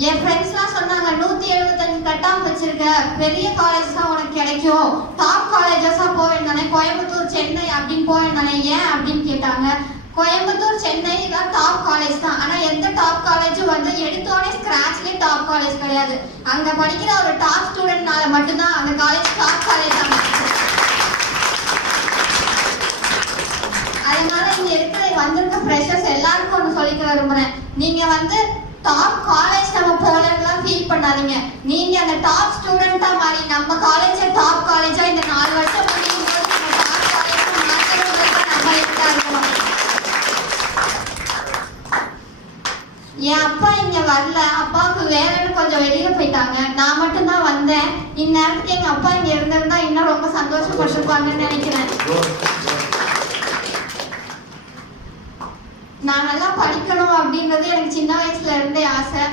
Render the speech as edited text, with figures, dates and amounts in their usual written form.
என் ஃப்ரெண்ட்ஸ்லாம் சொன்னாங்க 175 கட்டாம வச்சிருக்க, பெரிய காலேஜ் தான் உனக்கு கிடைக்கும், டாப் காலேஜஸா போயிருந்தானே, கோயம்புத்தூர் சென்னை அப்படின்னு போயிருந்தானே, ஏன் அப்படின்னு கேட்டாங்க. கோயம்புத்தூர் சென்னை தான் டாப் காலேஜ் தான். ஆனா எந்த டாப் காலேஜும் வந்து எடுத்தோடனே ஸ்கிராச்லயே டாப் காலேஜ் கிடையாது. அங்க படிக்கிற ஒரு டாப் ஸ்டூடெண்ட்னால மட்டும்தான் அந்த காலேஜ் டாப் காலேஜ் ஆகும். அதனால இங்க இருக்கிற வந்திருக்க ஃப்ரெஷர்ஸ் எல்லாருக்கும் ஒன்று சொல்லிக்க விரும்புறேன். நீங்க வந்து டாப் காலேஜ் நம்ம போலலாம் ஃபீல் பண்ணாதீங்க. நீங்க அந்த டாப் ஸ்டூடெண்டா மாறி நம்ம காலேஜ் டாப் காலேஜா இந்த 4 வருஷம் முடியும் போது நம்ம டாப் காலேஜா மாற்றணுங்கிறது நம்ம இருக்கா இருக்கணும். என் அப்பா இங்க வரல, அப்பாவுக்கு வேலைன்னு கொஞ்சம் வெளியில போயிட்டாங்க. நான் மட்டும்தான் வந்தேன். இந்நேரத்துக்கு எங்க அப்பா இங்க இருந்திருந்தா இன்னும் ரொம்ப சந்தோஷப்பட்டிருப்பாங்கன்னு நினைக்கிறேன். நான் நல்லா படிக்கணும் அப்படின்றது எனக்கு சின்ன வயசுல இருந்தே ஆசை.